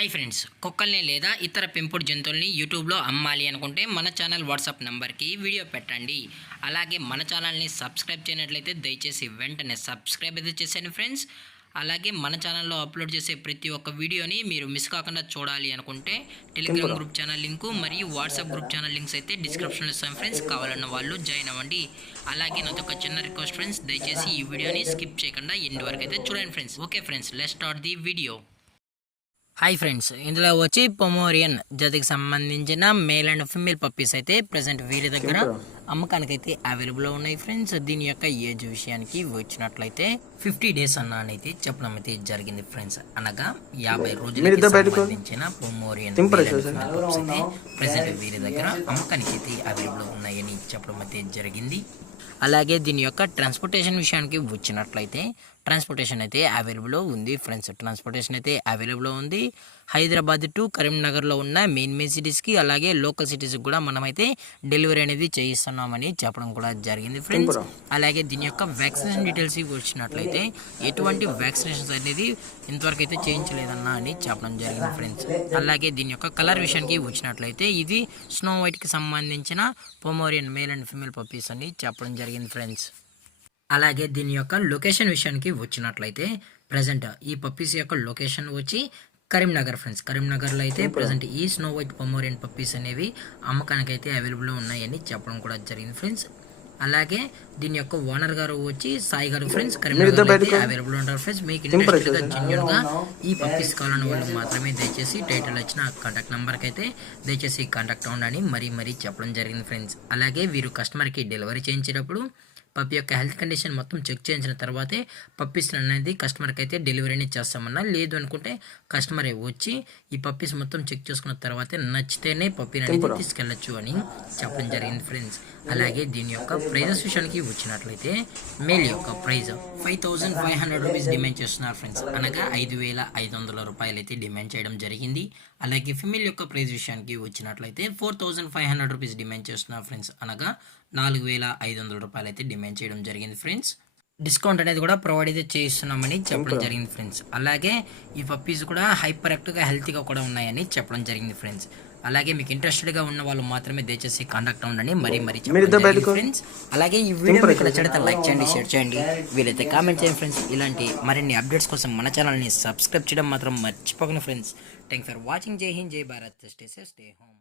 Hi friends, కుక్కల్ని లేదా ఇతర పెంపుడు జంతువుల్ని యూట్యూబ్లో అమ్మాలి అనుకుంటే మన ఛానల్ వాట్సాప్ నెంబర్కి వీడియో పెట్టండి. అలాగే మన ఛానల్ని సబ్స్క్రైబ్ చేయనట్లయితే దయచేసి వెంటనే సబ్స్క్రైబ్ అయితే చేసేయండి ఫ్రెండ్స్. అలాగే మన ఛానల్లో అప్లోడ్ చేసే ప్రతి ఒక్క వీడియోని మీరు మిస్ కాకుండా చూడాలి అనుకుంటే టెలిగ్రామ్ గ్రూప్ ఛానల్ లింకు మరియు వాట్సాప్ గ్రూప్ ఛానల్ లింక్స్ అయితే డిస్క్రిప్షన్లో ఇస్తాం ఫ్రెండ్స్. కావాలన్న వాళ్ళు జాయిన్ అవ్వండి. అలాగే నాతో ఒక చిన్న రిక్వెస్ట్ ఫ్రెండ్స్, దయచేసి ఈ వీడియోని స్కిప్ చేయకుండా ఎండ్ వరకు అయితే చూడండి friends. Okay friends, let's start the video. Hi friends, ఇందులో వచ్చి పొమోరియన్ జాతికి సంబంధించిన మేల్ అండ్ ఫిమేల్ పప్పీస్ అయితే ప్రజెంట్ వీరి దగ్గర అమ్మకానికి అయితే అవైలబుల్లో ఉన్నాయి ఫ్రెండ్స్. దీని యొక్క ఏజ్ విషయానికి వచ్చినట్లయితే 50 days అన్నైతే చెప్పడం అయితే జరిగింది ఫ్రెండ్స్. అనగా 50 రోజులకి సంబంధించిన పొమోరియన్ పప్పీస్ అయితే ప్రజెంట్ వీరి దగ్గర అమ్మకానికి అయితే అవైలబుల్లో ఉన్నాయని చెప్పడం అయితే జరిగింది. అలాగే దీని యొక్క ట్రాన్స్పోర్టేషన్ విషయానికి వచ్చినట్లయితే ట్రాన్స్పోర్టేషన్ అయితే అవైలబుల్లో ఉంది ఫ్రెండ్స్. ట్రాన్స్పోర్టేషన్ అయితే అవైలబుల్లో ఉంది. హైదరాబాద్ టు కరీంనగర్లో ఉన్న మెయిన్ సిటీస్కి అలాగే లోకల్ సిటీస్కి కూడా మనమైతే డెలివరీ అనేది చేయిస్తున్నామని చెప్పడం కూడా జరిగింది ఫ్రెండ్స్. అలాగే దీని యొక్క వ్యాక్సినేషన్ డీటెయిల్స్ వచ్చినట్లయితే ఎటువంటి వ్యాక్సినేషన్స్ అనేది ఇంతవరకు అయితే చేయించలేదన్నా అని చెప్పడం జరిగింది ఫ్రెండ్స్. అలాగే దీని యొక్క కలర్ విషయానికి వచ్చినట్లయితే ఇది స్నో వైట్కి సంబంధించిన Pomeranian male and female puppies అని చెప్పడం జరిగింది ఫ్రెండ్స్. అలాగే దీని యొక్క లొకేషన్ విషయానికి వచ్చినట్లయితే ప్రజెంట్ ఈ పప్పీస్ యొక్క లొకేషన్ వచ్చి కరీంనగర్ ఫ్రెండ్స్. కరీంనగర్లో అయితే ప్రజెంట్ ఈ స్నో వైట్ పొమోరియన్ పప్పీస్ అనేవి అమ్మకానికి అయితే అవైలబుల్లో ఉన్నాయని చెప్పడం కూడా జరిగింది ఫ్రెండ్స్. అలాగే దీని యొక్క ఓనర్ గారు వచ్చి సాయి గారు ఫ్రెండ్స్. కరీంనగర్ అయితే అవైలబుల్ ఉంటారు ఫ్రెండ్స్. మీకు ఇంట్రెస్ట్గా జెన్యున్గా ఈ పప్పీస్ కావాలని వాళ్ళు మాత్రమే దయచేసి టైటిల్ వచ్చిన కాంటాక్ట్ నెంబర్కి అయితే దయచేసి కాంటాక్ట్ అవ్వండి మరీ చెప్పడం జరిగింది ఫ్రెండ్స్. అలాగే వీరు కస్టమర్కి డెలివరీ చేయించేటప్పుడు పప్పి యొక్క హెల్త్ కండిషన్ మొత్తం చెక్ చేయించిన తర్వాతే పప్పీస్ అనేది కస్టమర్కి అయితే డెలివరీని చేస్తామన్నా. లేదు అనుకుంటే కస్టమరే వచ్చి ఈ పప్పీస్ మొత్తం చెక్ చేసుకున్న తర్వాతే నచ్చితేనే పప్పీని అనేది తీసుకెళ్ళచ్చు అని చెప్పడం జరిగింది ఫ్రెండ్స్. అలాగే దీని యొక్క ప్రైజెస్ విషయానికి వచ్చినట్లయితే మేల్ యొక్క ప్రైజ్ 5500 రూపీస్ డిమాండ్ చేస్తున్నారు ఫ్రెండ్స్. అనగా 5500 రూపాయలు అయితే డిమాండ్ చేయడం జరిగింది. అలాగే ఫిమేల్ యొక్క ప్రైజ్ విషయానికి వచ్చినట్లయితే 4500 రూపీస్ డిమాండ్ చేస్తున్నారు ఫ్రెండ్స్. అనగా 4500 రూపాయలు అయితే డిమాండ్ చేయడం జరిగింది ఫ్రెండ్స్. డిస్కౌంట్ అనేది కూడా ప్రొవైడ్ అయితే చేస్తున్నామని చెప్పడం జరిగింది ఫ్రెండ్స్. అలాగే ఈ పప్పీస్ కూడా హైపర్ యాక్టివ్గా హెల్తీగా కూడా ఉన్నాయని చెప్పడం జరిగింది ఫ్రెండ్స్. అలాగే మీకు ఇంట్రెస్టెడ్గా ఉన్న వాళ్ళు మాత్రమే దయచేసి కాంటాక్ట్ అవ్వండి మరీ చెప్పండి ఫ్రెండ్స్. అలాగే ఈ వీడియో మీకు నచ్చితే లైక్ చేయండి, షేర్ చేయండి, వీలైతే కామెంట్ చేయండి ఫ్రెండ్స్. ఇలాంటి మరిన్ని అప్డేట్స్ కోసం మన ఛానల్ని సబ్స్క్రైబ్ చేయడం మాత్రం మర్చిపోకండి ఫ్రెండ్స్. Thanks for watching. జై హింద్, జై Bharat, stay safe, stay home.